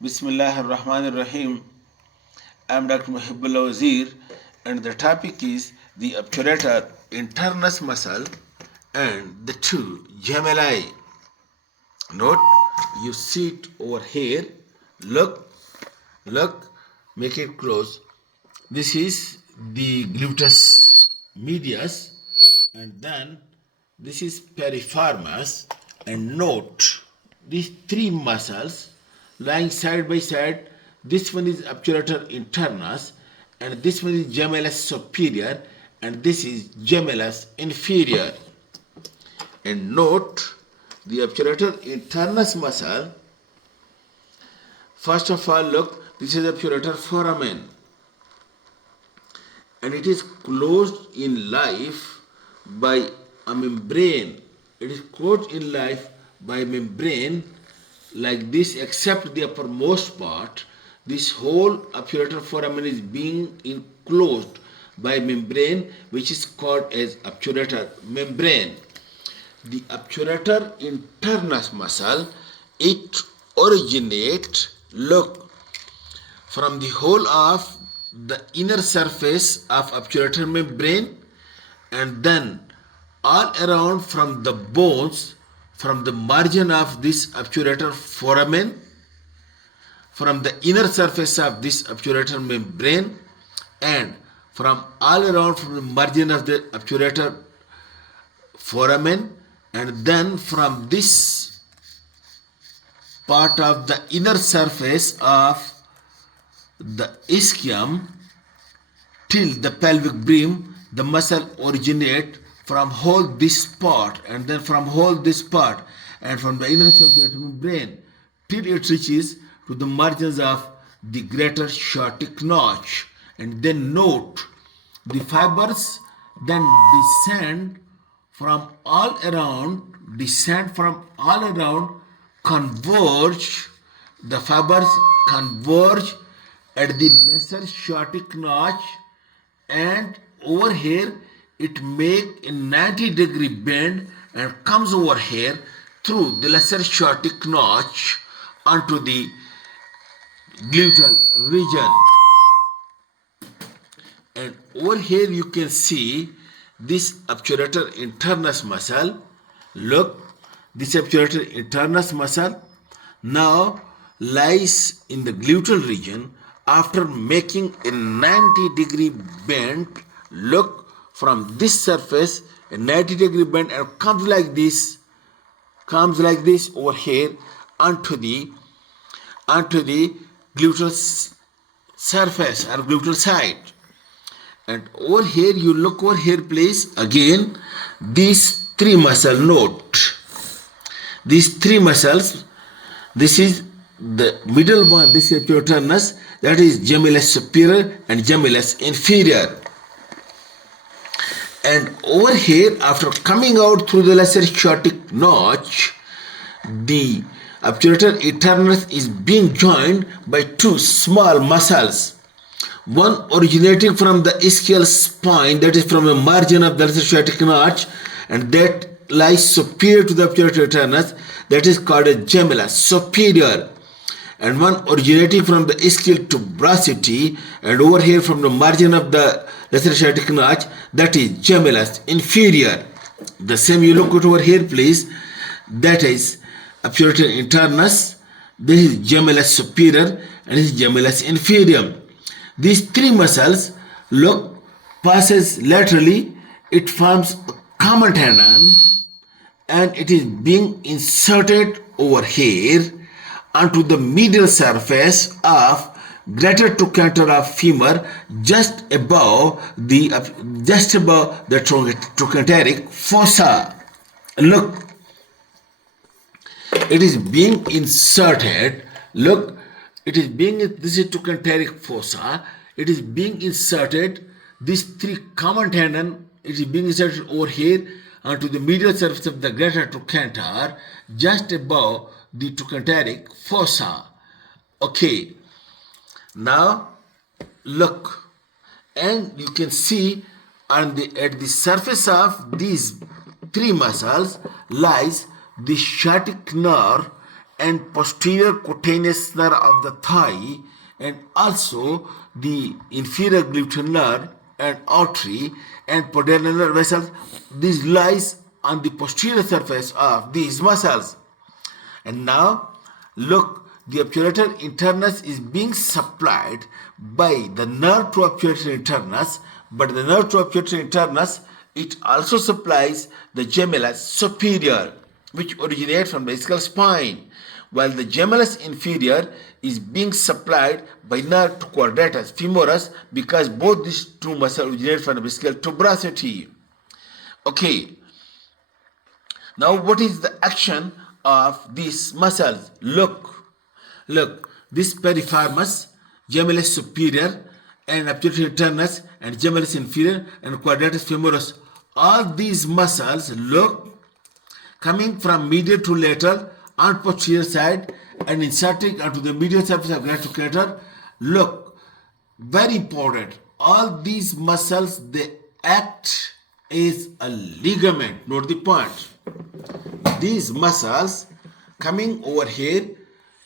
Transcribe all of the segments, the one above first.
Bismillah ar-Rahman ar-Rahim. I am Dr. Mohibullah Wazir, and the topic is the obturator, internus muscle, and the two Gemelli. Note, you sit over here. Look, make it close. This is the gluteus medius, and then this is piriformis. And note, these three muscles lying side by side. This one is obturator internus, and this one is gemellus superior, and this is gemellus inferior. And note, the obturator internus muscle. First of all, look, this is obturator foramen, and it is closed in life by a membrane. It is closed in life by membrane like this, except the uppermost part. This whole obturator foramen is being enclosed by membrane, which is called as obturator membrane. The obturator internus muscle, it originates, look, from the whole of the inner surface of obturator membrane, and then all around from the bones, from the margin of this obturator foramen, from the inner surface of this obturator membrane, and from all around from the margin of the obturator foramen, and then from this part of the inner surface of the ischium till the pelvic brim, the muscle originate from whole this part, and then from whole this part, and from the inner surface of the membrane till it reaches to the margins of the greater shortic notch. And then note, the fibers then descend from all around, converge, the fibers converge at the lesser shortic notch, and over here it make a 90-degree bend and comes over here through the lesser shortic notch onto the gluteal region. And over here you can see this obturator internus muscle. Look, this obturator internus muscle now lies in the gluteal region after making a 90-degree bend. Look, from this surface a 90-degree bend and comes like this over here onto the gluteal surface or gluteal side. And over here, you look over here please, again these three muscle, note, these three muscles, this is the middle one, this is obturator, that is gemellus superior and gemellus inferior. And over here, after coming out through the lesser shortic notch, the obturator internus is being joined by two small muscles, one originating from the ischial spine, that is from the margin of the lesser shortic notch, and that lies superior to the obturator internus, that is called a gemellus superior, and one originating from the ischial tuberosity and over here from the margin of the lesser shortic notch, that is gemellus inferior. The same you look at over here please, that is obturator internus, this is gemellus superior, and this is gemellus inferior. These three muscles, look, passes laterally, it forms a common tendon, and it is being inserted over here onto the medial surface of greater trochanter of femur, just above the trochanteric fossa. Look, it is being inserted. Look, it is being, this is trochanteric fossa. It is being inserted. These three common tendon, it is being inserted over here onto the medial surface of the greater trochanter, just above the trochanteric fossa. Okay. Now look, and you can see at the surface of these three muscles lies the sciatic nerve, and posterior cutaneous nerve of the thigh, and also the inferior gluteal and artery and pudendal vessels. This lies on the posterior surface of these muscles. And now look, the obturator internus is being supplied by the nerve to obturator internus, but the nerve to obturator internus, it also supplies the gemellus superior, which originates from the ischial spine, while the gemellus inferior is being supplied by nerve to quadratus femoris, because both these two muscles originate from the ischial tuberosity. Okay, now what is the action of these muscles? Look, this piriformis, gemellus superior, and obturator internus, and gemellus inferior, and quadratus femoris, all these muscles, look, coming from medial to lateral on posterior side and inserting onto the medial surface of graticular. Look, very important, all these muscles, they act as a ligament. Note the point. These muscles coming over here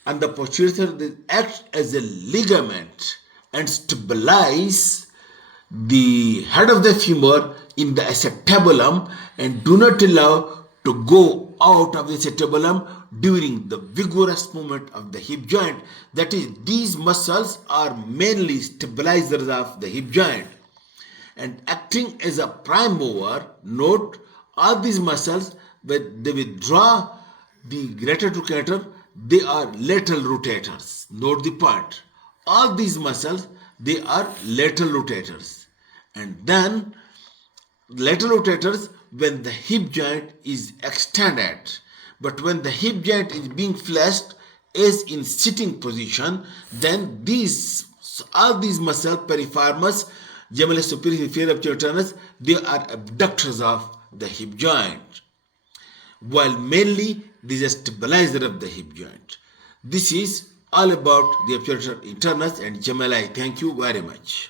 and the posterior, they act as a ligament and stabilize the head of the femur in the acetabulum and do not allow to go out of the acetabulum during the vigorous movement of the hip joint. That is, these muscles are mainly stabilizers of the hip joint and acting as a prime mover. Note, all these muscles, when they withdraw the greater trochanter, they are lateral rotators. Note the point. All these muscles, they are lateral rotators. And then lateral rotators when the hip joint is extended. But when the hip joint is being flexed as in sitting position, then all these muscles, piriformis, gemellus superior, inferior, obturator, they are abductors of the hip joint, while mainly these are stabilizer of the hip joint. This is all about the obturator internus and gemelli. Thank you very much.